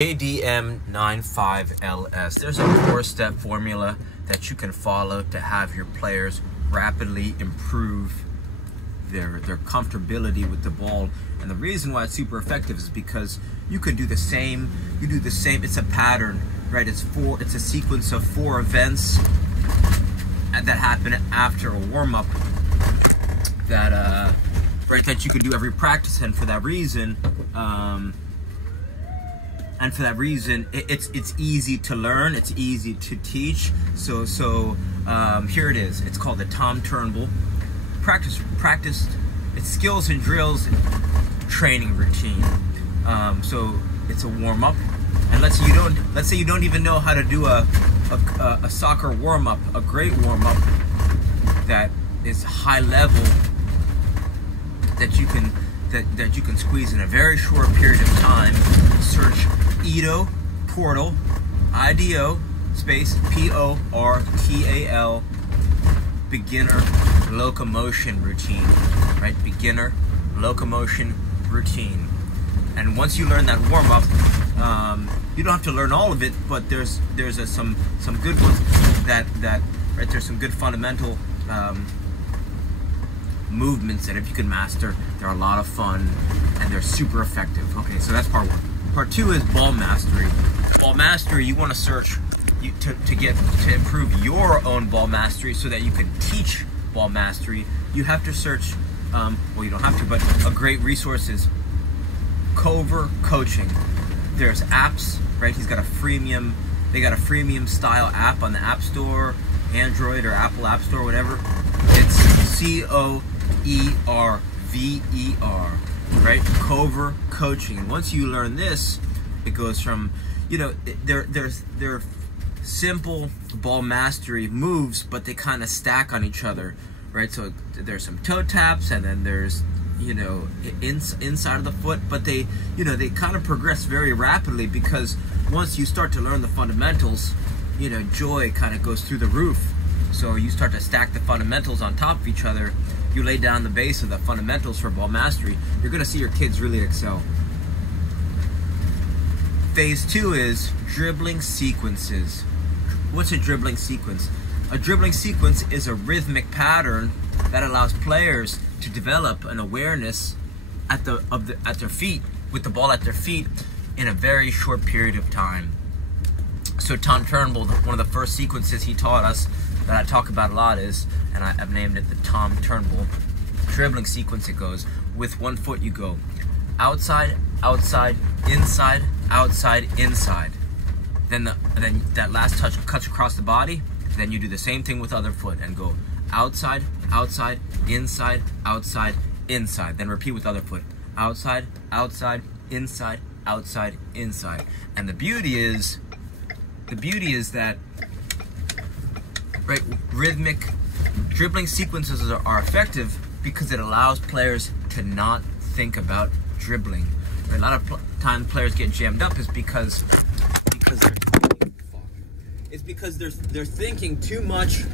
ADM95LS. There's a 4-step formula that you can follow to have your players rapidly improve their comfortability with the ball. And the reason why it's super effective is because you can do the same. You do the same. It's a pattern, right? It's a sequence of 4 events that happen after a warm-up that that you can do every practice. And for that reason, it's easy to learn. It's easy to teach. So here it is. It's called the Tom Turnbull practice. It's skills and drills training routine. So it's a warm up, and let's say you don't even know how to do a soccer warm up, a great warm up that is high level, that you can squeeze in a very short period of time. Search IDO portal, IDO space PORTAL, beginner locomotion routine, right? Beginner locomotion routine. And once you learn that warm up, you don't have to learn all of it, but there's some good ones that right, there's some good fundamental movements that if you can master, they're a lot of fun and they're super effective. Okay, so that's part 1. Part 2 is ball mastery. Ball mastery, you want to search to improve your own ball mastery so that you can teach ball mastery. You have to search, well, you don't have to, but a great resource is Soccer Coaching. There's apps, right? They got a freemium style app on the App Store, Android or Apple App Store, whatever. It's COERVER, right? Soccer Coaching. And once you learn this, it goes from, they're simple ball mastery moves, but they kind of stack on each other, right? So there's some toe taps, and then there's, inside of the foot, but they kind of progress very rapidly, because once you start to learn the fundamentals, joy kind of goes through the roof. So you start to stack the fundamentals on top of each other. You lay down the base of the fundamentals for ball mastery. You're going to see your kids really excel. Phase 2 is dribbling sequences. What's a dribbling sequence? A dribbling sequence is a rhythmic pattern that allows players to develop an awareness at their feet, with the ball at their feet, in a very short period of time. So Tom Turnbull, one of the first sequences he taught us that I talk about a lot is, and I've named it the Tom Turnbull dribbling sequence. It goes, with one foot you go outside, outside, inside, outside, inside. Then that last touch cuts across the body. Then you do the same thing with other foot and go outside, outside, inside, outside, inside. Then repeat with other foot. Outside, outside, inside, outside, inside. And the beauty is that, right, rhythmic dribbling sequences are effective because it allows players to not think about dribbling. Right? A lot of times players get jammed up is because they're thinking too much,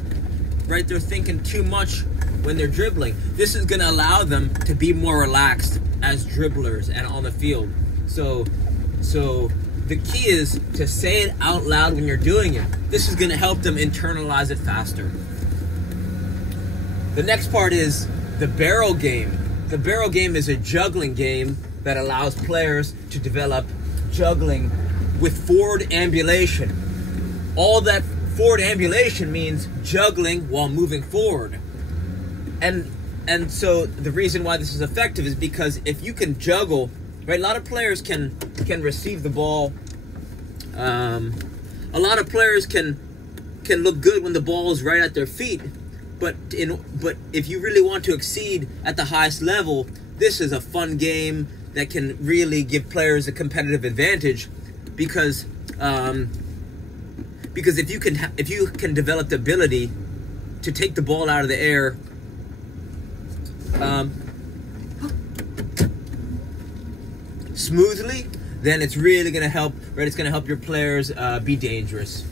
right? They're thinking too much when they're dribbling. This is going to allow them to be more relaxed as dribblers and on the field. So the key is to say it out loud when you're doing it. This is going to help them internalize it faster. The next part is the barrel game. The barrel game is a juggling game that allows players to develop juggling with forward ambulation. All that forward ambulation means juggling while moving forward. And so the reason why this is effective is because if you can juggle, right, a lot of players can receive the ball. A lot of players can look good when the ball is right at their feet, but if you really want to exceed at the highest level, this is a fun game that can really give players a competitive advantage, because if you can develop the ability to take the ball out of the air, smoothly, then it's really going to help, right? It's going to help your players be dangerous.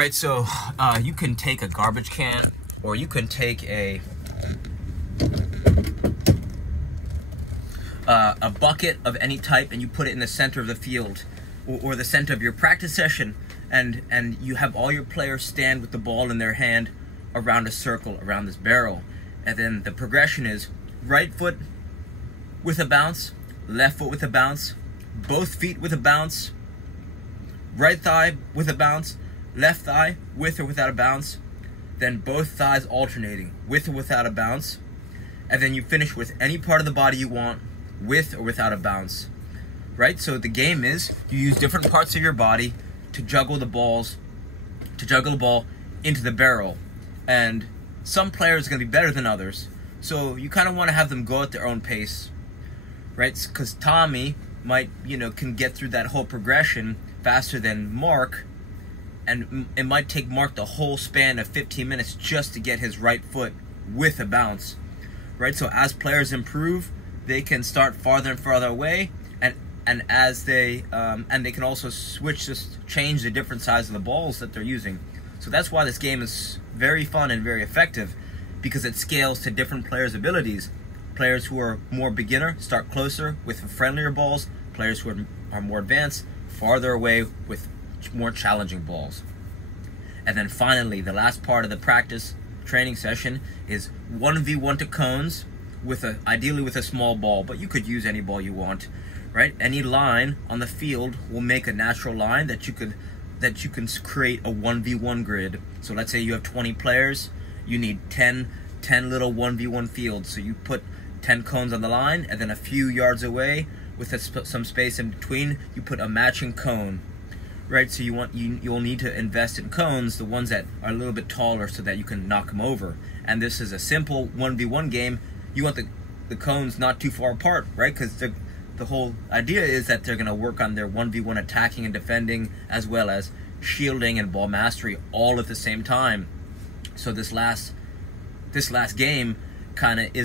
Right, so you can take a garbage can, or you can take a bucket of any type, and you put it in the center of the field, or the center of your practice session, and you have all your players stand with the ball in their hand around a circle around this barrel. And then the progression is right foot with a bounce, left foot with a bounce, both feet with a bounce, right thigh with a bounce, left thigh with or without a bounce, then both thighs alternating with or without a bounce, and then you finish with any part of the body you want with or without a bounce. Right? So the game is you use different parts of your body to juggle the ball into the barrel. And some players are going to be better than others, so you kind of want to have them go at their own pace, right? Because Tommy might, can get through that whole progression faster than Mark, and it might take Mark the whole span of 15 minutes just to get his right foot with a bounce, right? So as players improve, they can start farther and farther away, and as they can also change the different size of the balls that they're using. So that's why this game is very fun and very effective, because it scales to different players' abilities. Players who are more beginner start closer with friendlier balls. Players who are more advanced, farther away with more challenging balls. And then finally, the last part of the practice training session is 1v1 to cones, ideally with a small ball, but you could use any ball you want, right? Any line on the field will make a natural line that you can create a 1v1 grid. So let's say you have 20 players, you need 10 little 1v1 fields. So you put 10 cones on the line, and then a few yards away with some space in between, you put a matching cone, right? So you'll need to invest in cones, the ones that are a little bit taller, so that you can knock them over. And this is a simple 1v1 game. You want the cones not too far apart, right? Because the whole idea is that they're going to work on their 1v1 attacking and defending, as well as shielding and ball mastery, all at the same time. So this last game kind of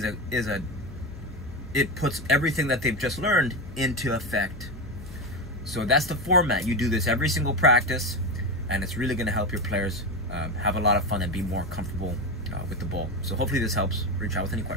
it puts everything that they've just learned into effect. So that's the format. You do this every single practice, and it's really going to help your players have a lot of fun and be more comfortable with the ball. So hopefully this helps. Reach out with any questions.